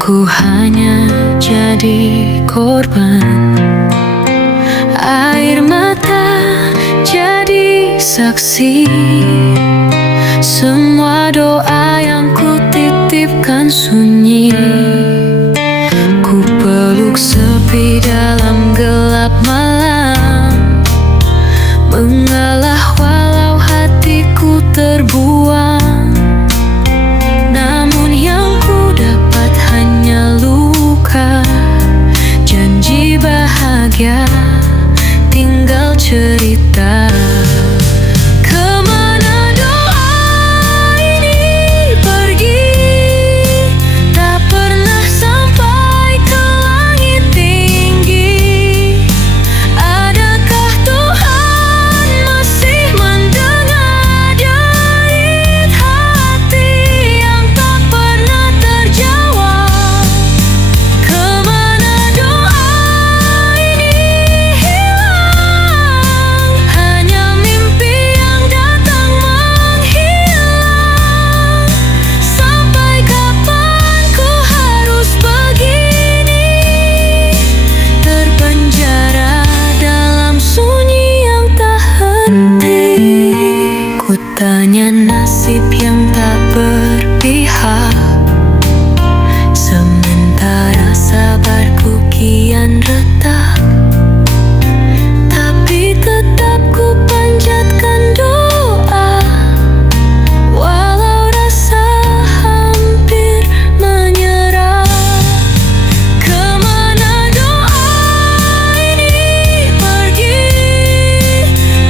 Ku hanya jadi korban, air mata jadi saksi. Semua doa yang ku titipkan sunyi, ku peluk sepi dalam gelap malam, mengalah walau hatiku terbuang. Namun yang ku dapat hanya luka, janji bahagia tinggal cerita. Ku tanya nasib yang tak berpihak, sementara sabarku kian retak. Tapi tetap ku panjatkan doa, walau rasa hampir menyerah. Kemana doa ini pergi,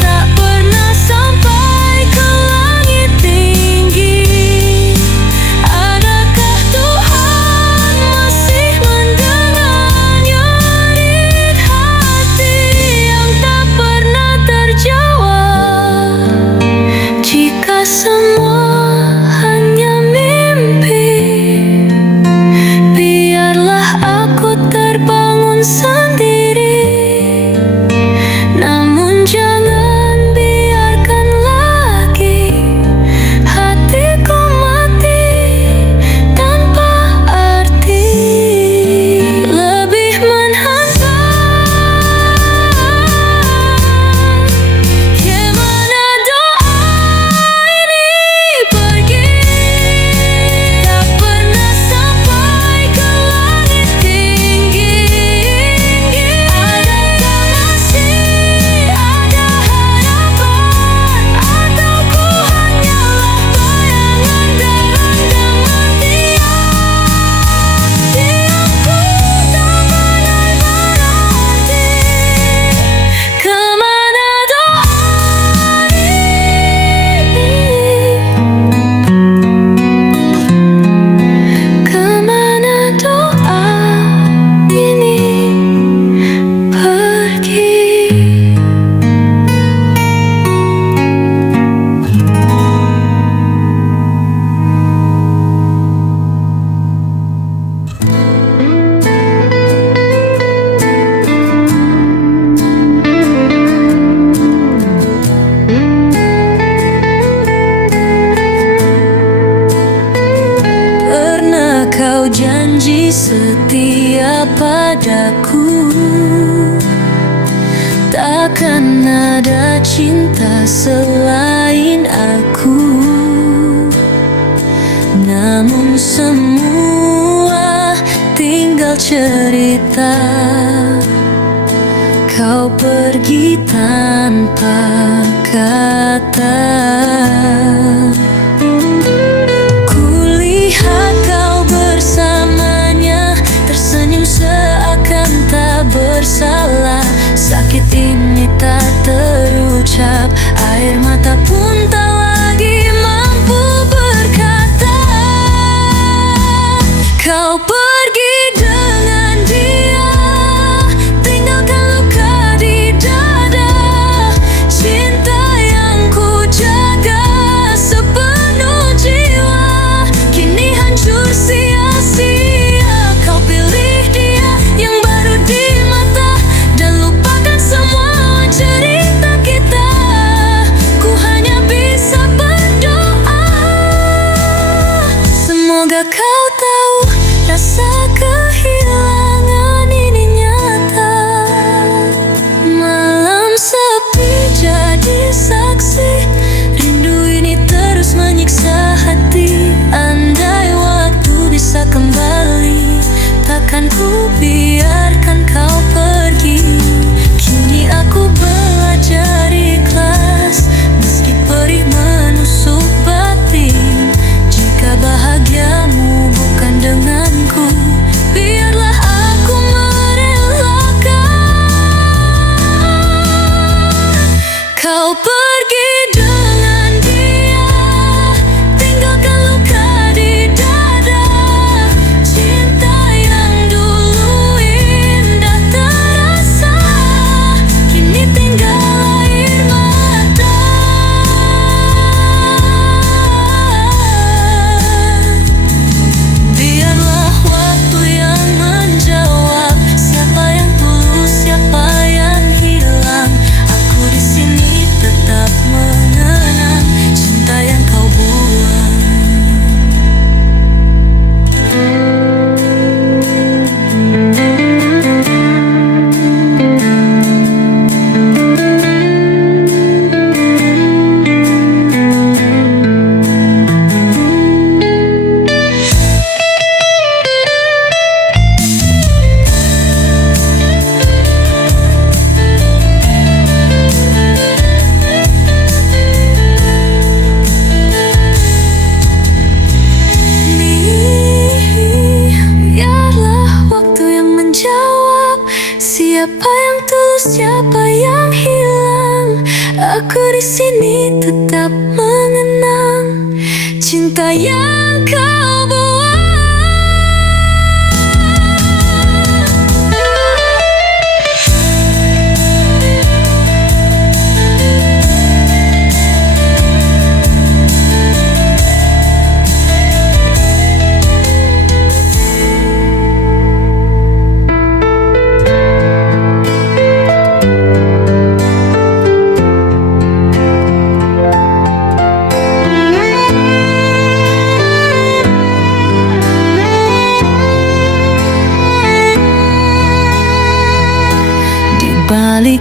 tak pernah sampai sendiri. Namun jangan biarkan lagi hatiku mati tanpa arti. Lebih menhantam, gimana doa ini pergi, tak pernah sampai ke langit tinggi. Kau janji setia padaku, takkan ada cinta selain aku. Namun semua tinggal cerita, kau pergi tanpa kata. Kulihat kau bersamanya, tersenyum seakan tak bersalah. Sakit ini tak terucap, air mata pun tak lagi mampu berkata. Kau pergi dengan dia, tinggalkan luka di dada. Cinta yang ku jaga sepenuh jiwa, kini hancur sia-sia. Kau pilih dia yang baru di mata, dan lupakan semua cerita kita. Ku hanya bisa berdoa, semoga kau tahu rasa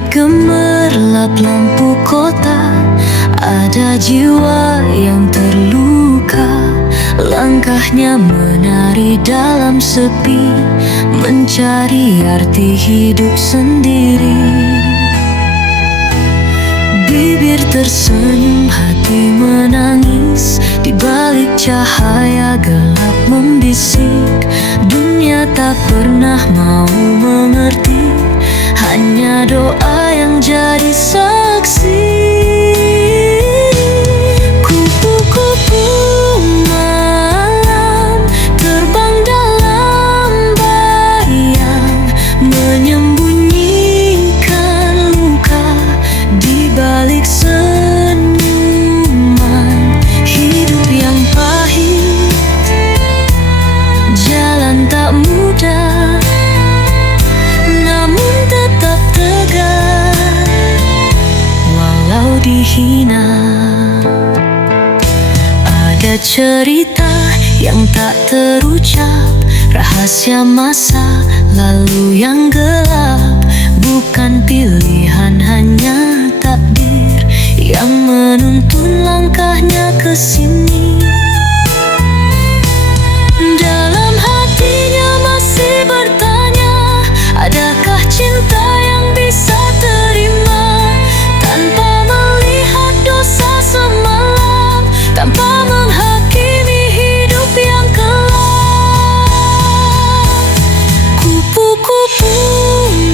gemerlap lampu kota, ada jiwa yang terluka. Langkahnya menari dalam sepi, mencari arti hidup sendiri. Bibir tersenyum, hati menangis, di balik cahaya gelap membisik. Dunia tak pernah mau mengerti, hanya doa yang jadi saksi. Kupu-kupu malam terbang dalam bayang, menyembunyikan luka di balik senyuman. Hidup yang pahit, jalan tak mudah, namun tetap tegar walau dihina. Ada cerita yang tak terucap, rahasia masa lalu yang gelap. Bukan pilihan, hanya takdir yang menuntun langkahnya ke sini. Dalam hatinya masih bertanya, adakah cinta yang bisa terima tanpa melihat dosa semalam, tanpa menghakimi hidup yang kelam. Kupu-kupu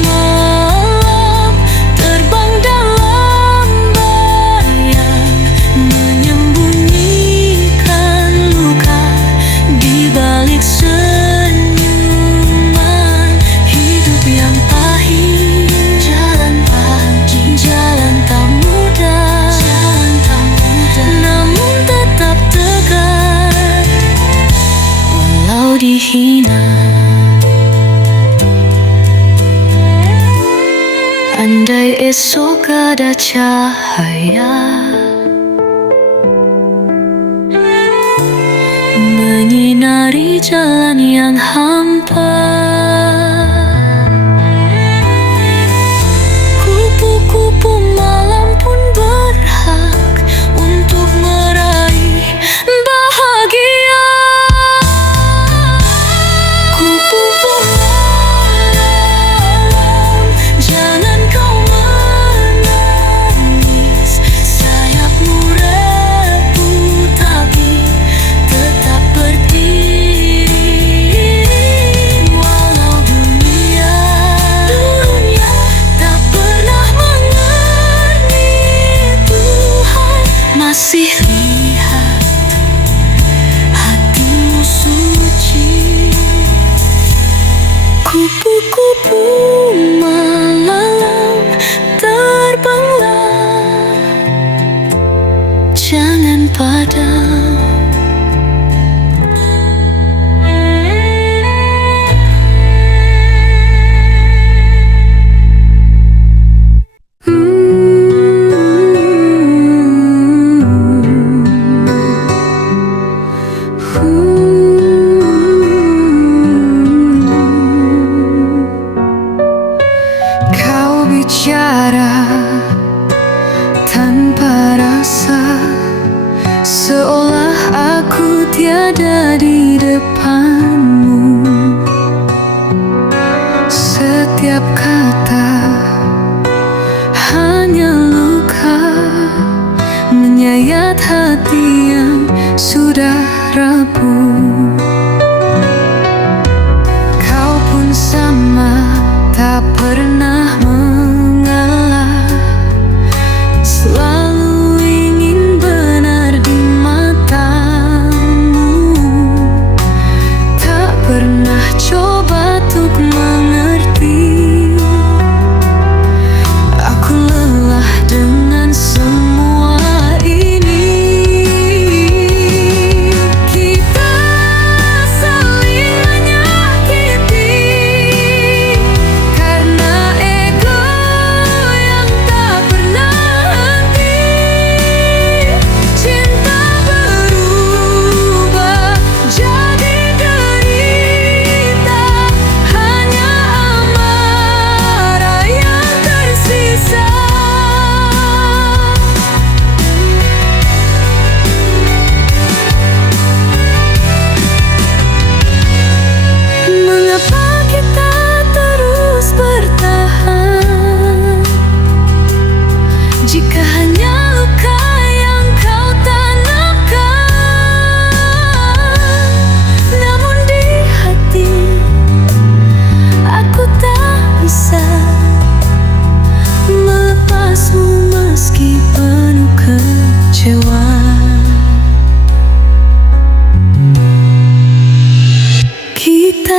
malam terbang dalam bayang, menyembunyikan luka di balik senyuman. Hidup yang pahit, jalan tak mudah, namun tetap tegar walau dihina. Andai esok ada cahaya menyinari jalan yang hampa, kupu-kupu malam pun berhak untuk meraih bahagia. Kupu-kupu malam, jangan kau menangis, sayapmu repuh tapi tetap berdiri.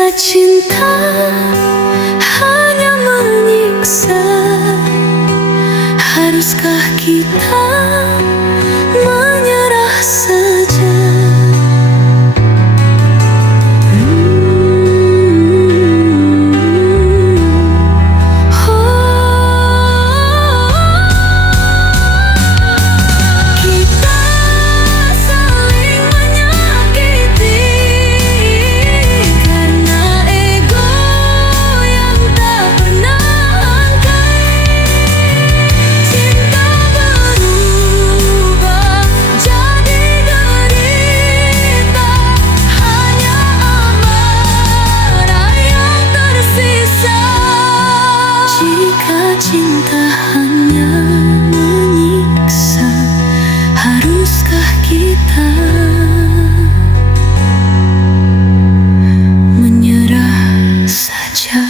Jika cinta hanya menyiksa, haruskah kita menyerah saja? Kita saling menyakiti karena ego yang tak pernah angkai. Cinta berubah jadi derita, hanya amarah yang tersisa. Jika cinta hanya menyiksa, haruskah kita menyerah saja?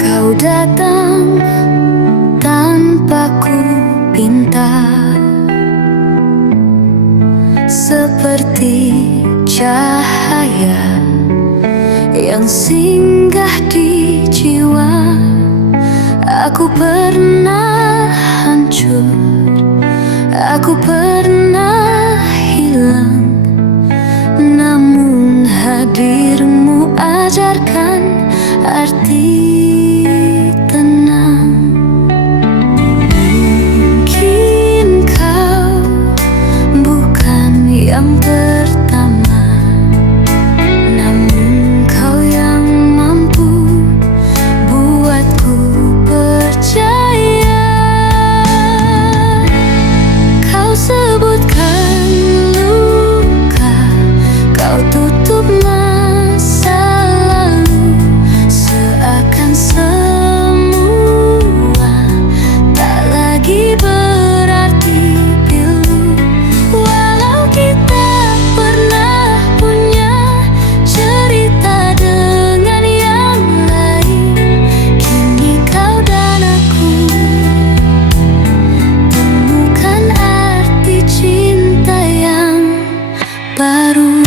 Kau datang tanpa ku pinta, seperti cahaya yang singgah di jiwa. Aku pernah hancur, aku pernah hilang, namun hadirmu ajarkan arti tenang. Mungkin kau bukan yang pertama, namun kau yang mampu buatku percaya. Kau sebutkan luka, kau tutup masa lalu, seakan semua tak lagi berarti pilu. Walau kita pernah punya cerita dengan yang lain, kini kau dan aku temukan arti cinta yang baru.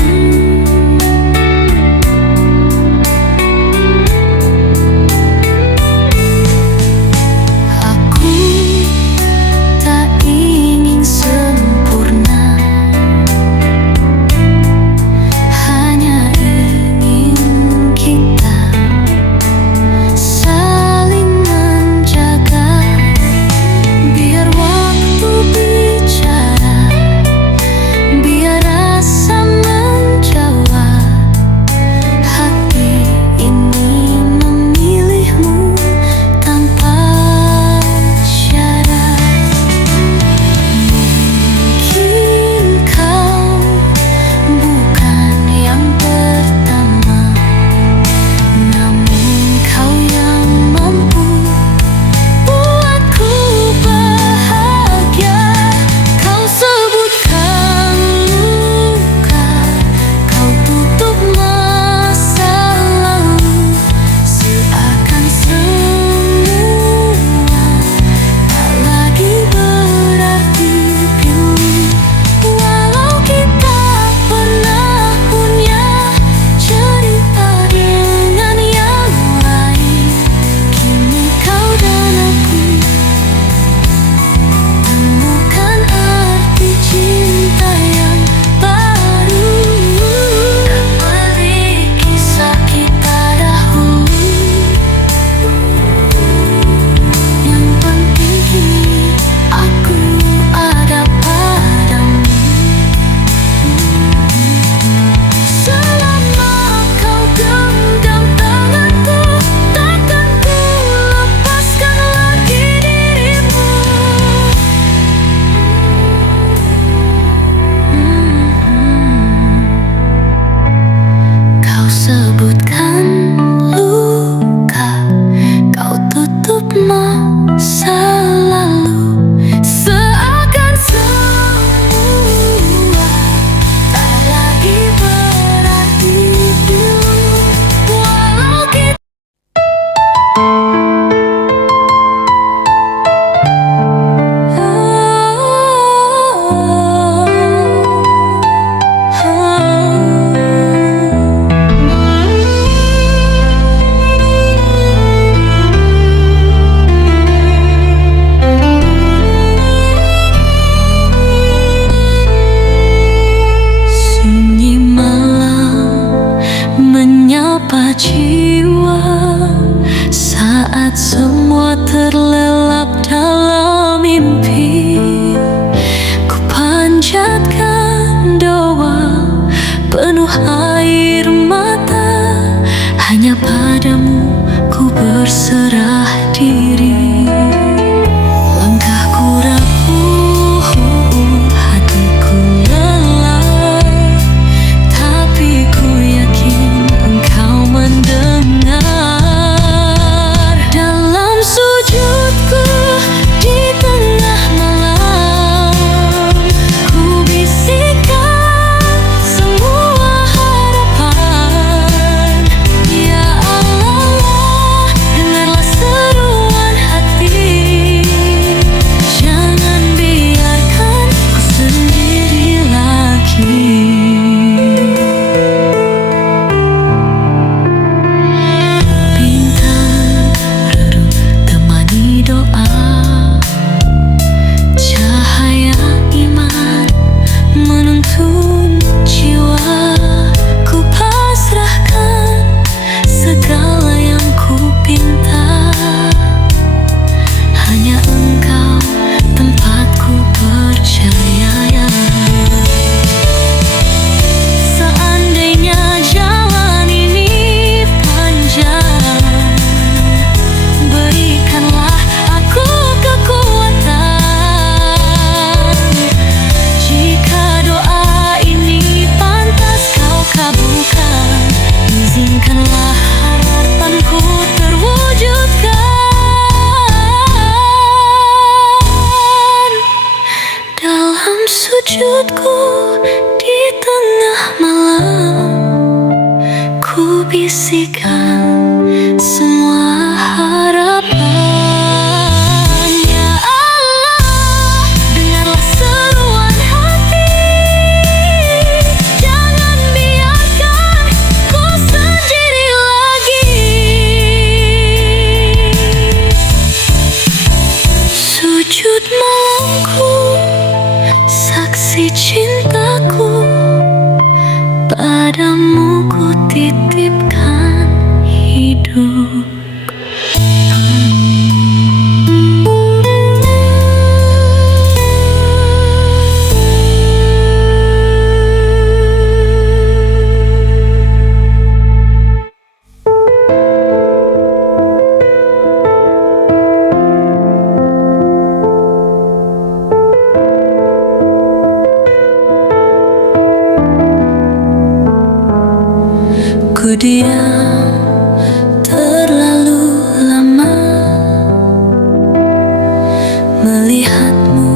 sisihkan semua harapan. Ya Allah, dengarlah seruan hati, jangan biarkan ku sendiri lagi. Sujud malamku, saksi cintaku, padamu ku titipkan hidup. Ku diam terlalu lama melihatmu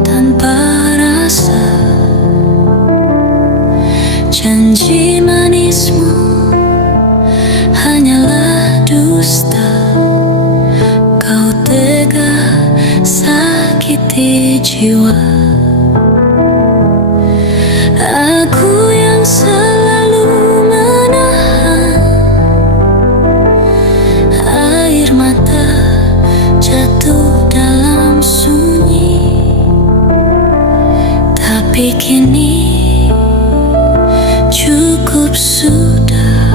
tanpa rasa. Janji manismu hanyalah dusta. Kau tega sakiti jiwa. Aku yang selalu menahan air mata jatuh dalam sunyi, tapi kini cukup sudah.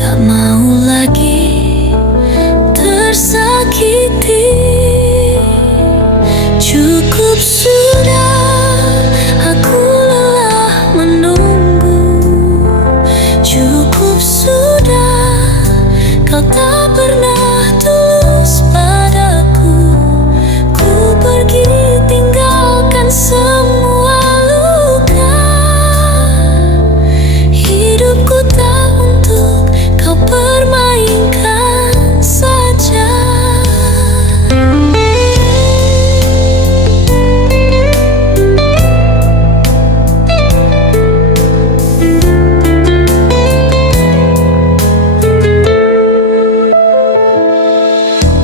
Tak mau lagi tersakiti. Cukup sudah, aku lelah menunggu. Cukup sudah, kau tak pernah tulus padaku. Ku pergi tinggalkan semua luka. Hidupku tak untuk kau permainkan saja.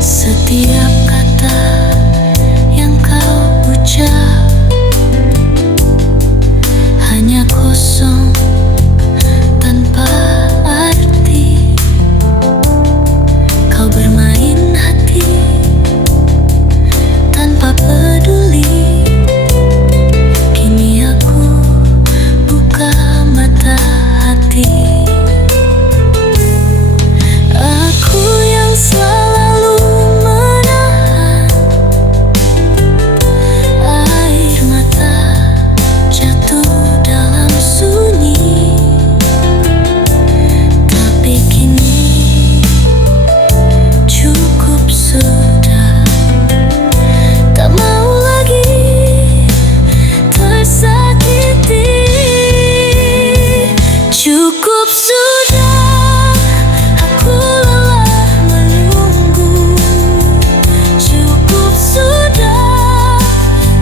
Setiap kata yang kau ucap hanya kosong tanpa arti. Kau bermain hati tanpa peduli. Kini aku buka mata hati. Aku yang selalu menahan air mata jatuh dalam sunyi, tapi kini cukup sudah. Tak mau lagi tersakiti. Cukup sudah, aku lelah menunggu. Cukup sudah,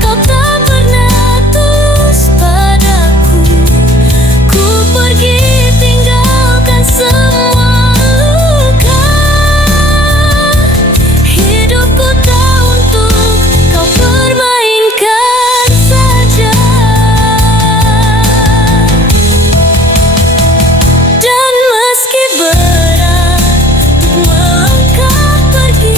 kau tak pernah tulus padaku. Ku pergi tinggalkan semua luka. Hidupku tak untuk kau permainkan saja. Dan meski berat untuk melangkah pergi,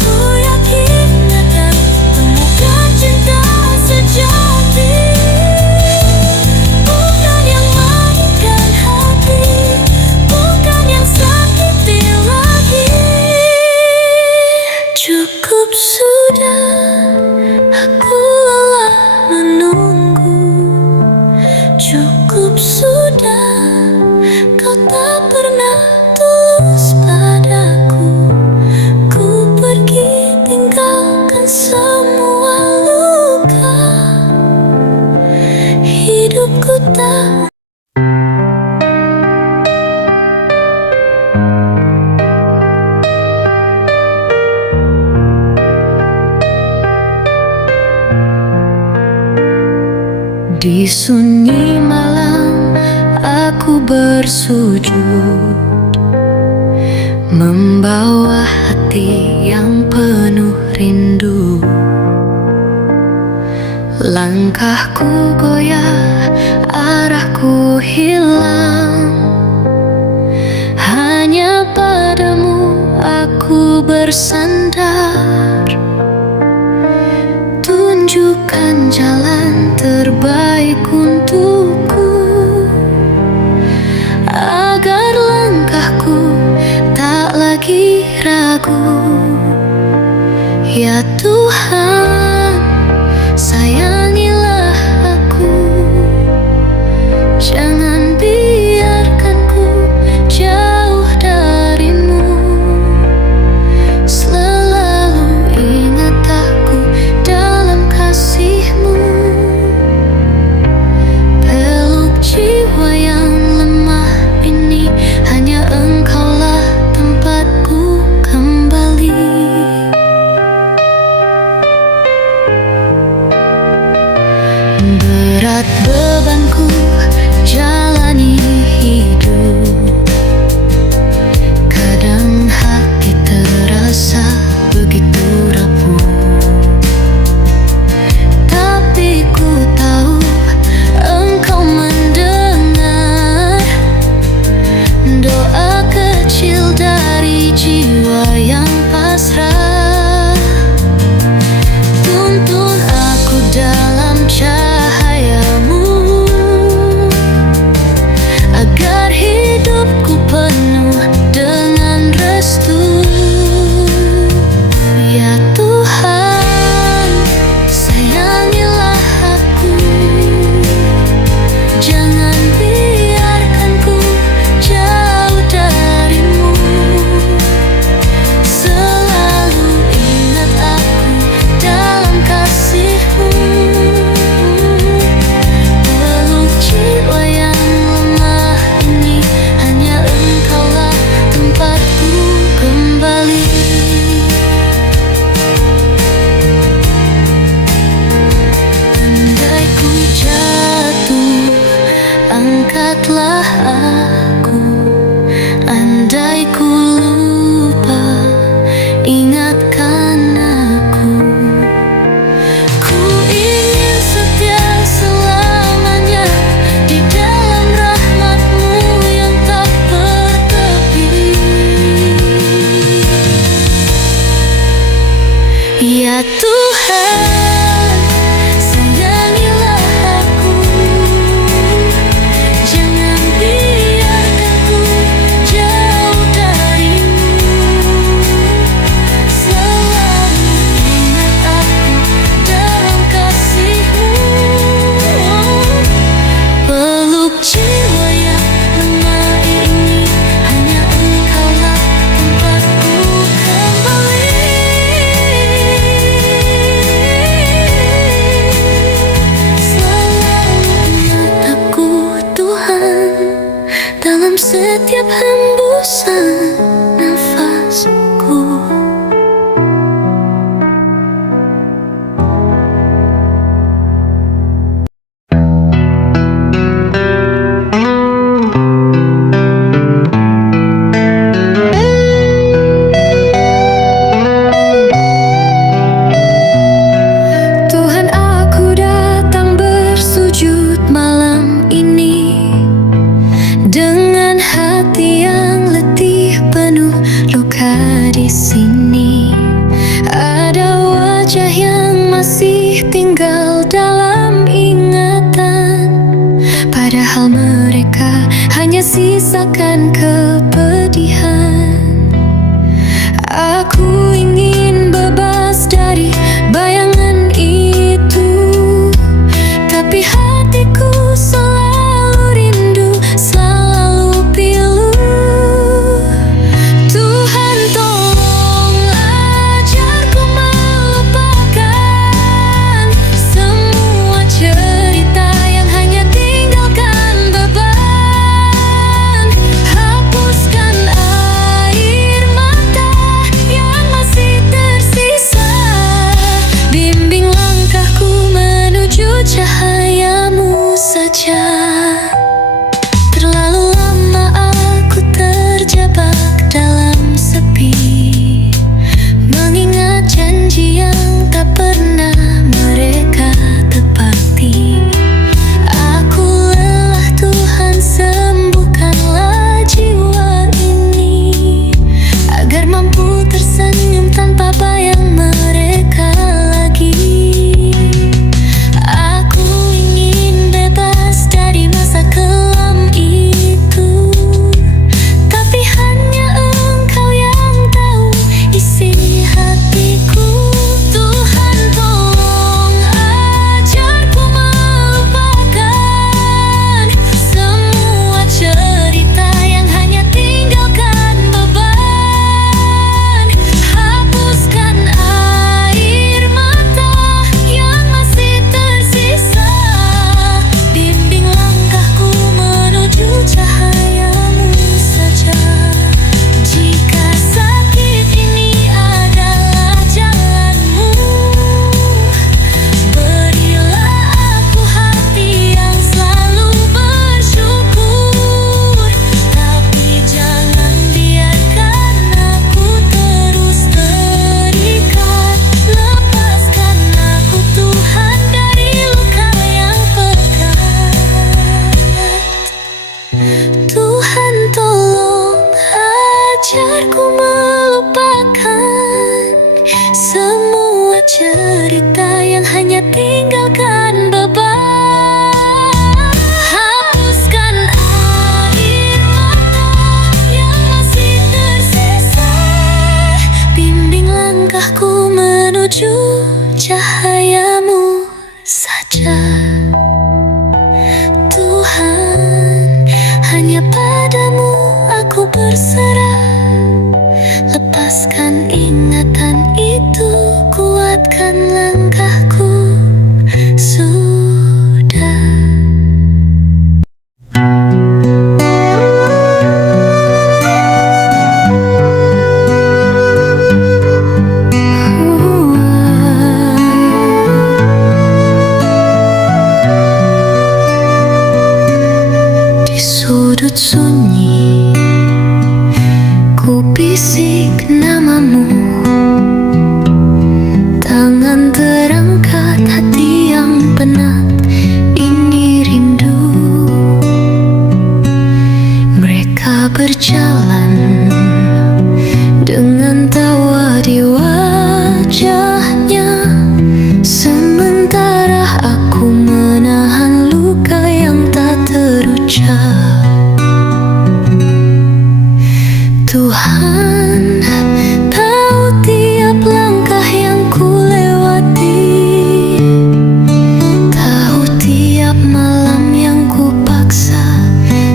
ku yakin akan temukan cinta sejati. Bukan yang mainkan hati, bukan yang sakiti lagi. Cukup sudah, aku lelah menunggu. Cukup sudah, kau tak pernah tulus padaku. Ku pergi tinggalkan semua luka. Hidupku tak. Di sunyi malam aku bersujud, membawa hati yang penuh rindu. Langkahku goyah, arahku hilang, hanya padamu aku bersandar. Tunjukkan jalan terbaik untukku, agar langkahku tak lagi ragu. Ya Tuhan, sayangilah aku, jangan biarkan ku jauh darimu. Selalu ingat aku dalam kasih-Mu, peluk jiwa yang lemah ini, hanya Engkaulah tempatku kembali. Berat bebanku jalani hidup, kadang hati terasa begitu rapuh, tapi ku tahu Engkau mendengar doa kecil dari jiwa yang pasrah. Tuntun aku dalam cahaya-Mu, agar hidupku penuh dengan restu. Ya Tuhan, sayangilah aku, jangan biarkan ku jauh darimu. Selalu ingat aku dalam kasih-Mu, peluk jiwa yang lemah ini, hanya Engkaulah tempatku kembali. Andai ku jatuh, angkatlah aku. Andai ku lupa, ingatkan aku. Ku ingin setia selamanya di dalam rahmat-Mu yang tak bertepi. Ya Tuhan, sayangilah aku, jangan biarkan ku jauh darimu. Selalu ingat aku dalam kasih-Mu, peluk jiwa yang lemah ini, hanya Engkaulah tempatku kembali. Selalu ingat aku Tuhan, dalam setiap hembusan nafasku. Tuhan, aku datang bersujud malam ini, dengan hati yang letih penuh luka di sini. Ada wajah yang masih tinggal dalam ingatan, padahal mereka hanya sisakan kepedihan. Aku ingin bebas dari bayangan itu, tapi hatiku selalu rindu, selalu pilu. Tuhan, tolong ajarku melupakan semua cerita yang hanya tinggalkan beban. Hapuskan air mata yang masih tersisa, bimbing langkahku menuju cahaya-Mu. berserah. Lepaskan ingatan itu, kuatkan langkahku. Sudah. Di sudut sunyi, ku bisik namamu. Tangan terangkat, hati yang penat, ini rindu. Mereka berjalan dengan tawa di wajahnya, sementara aku menahan luka yang tak terucap. Tuhan tahu tiap langkah yang ku lewati, tahu tiap malam yang ku paksa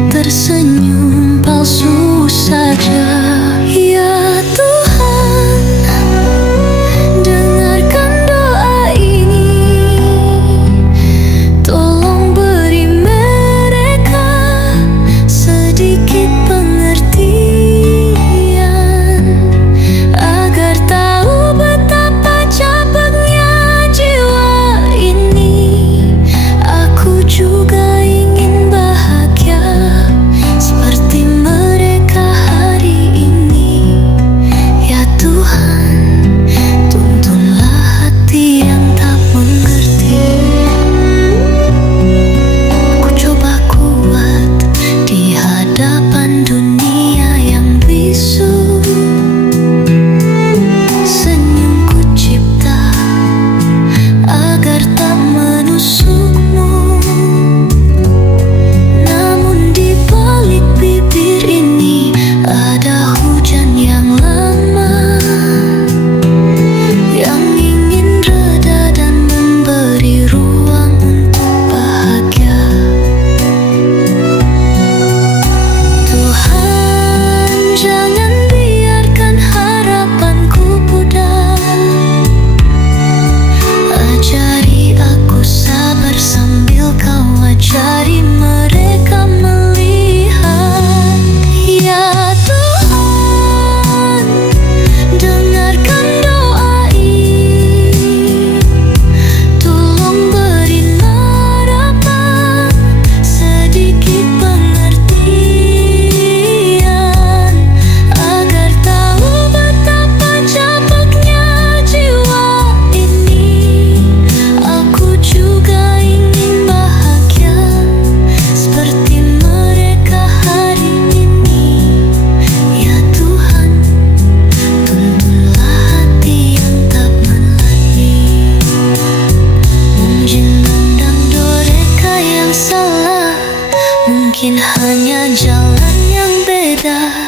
tersenyum palsu saja. Ya Tuhan, dengarkan doa ini, tolong beri mereka sedikit pengertian, agar tahu betapa capeknya jiwa ini. Aku juga ingin bahagia seperti mereka hari ini. Ya Tuhan, tuntunlah hati yang tak mengerti. Ku coba kuat di hadapan dunia yang bisu. Senyumku cipta agar tak menusukmu, namun di balik bibir ini ada hujan yang lama, yang ingin reda dan memberi ruang untuk bahagia. Tuhan, jangan biarkan harapanku pudar. Ajari aku sabar sambil kau ajari mereka melihat. Ya Tuhan, dengarkan doa ini, tolong beri harapan sedikit pengertian, agar tahu betapa capeknya jiwa ini. Aku juga ingin bahagia seperti mereka hari ini. Ya Tuhan, tuntunlah hati yang tak melatih. Mungkin dan mereka yang salah, mungkin hanya jalan yang beda.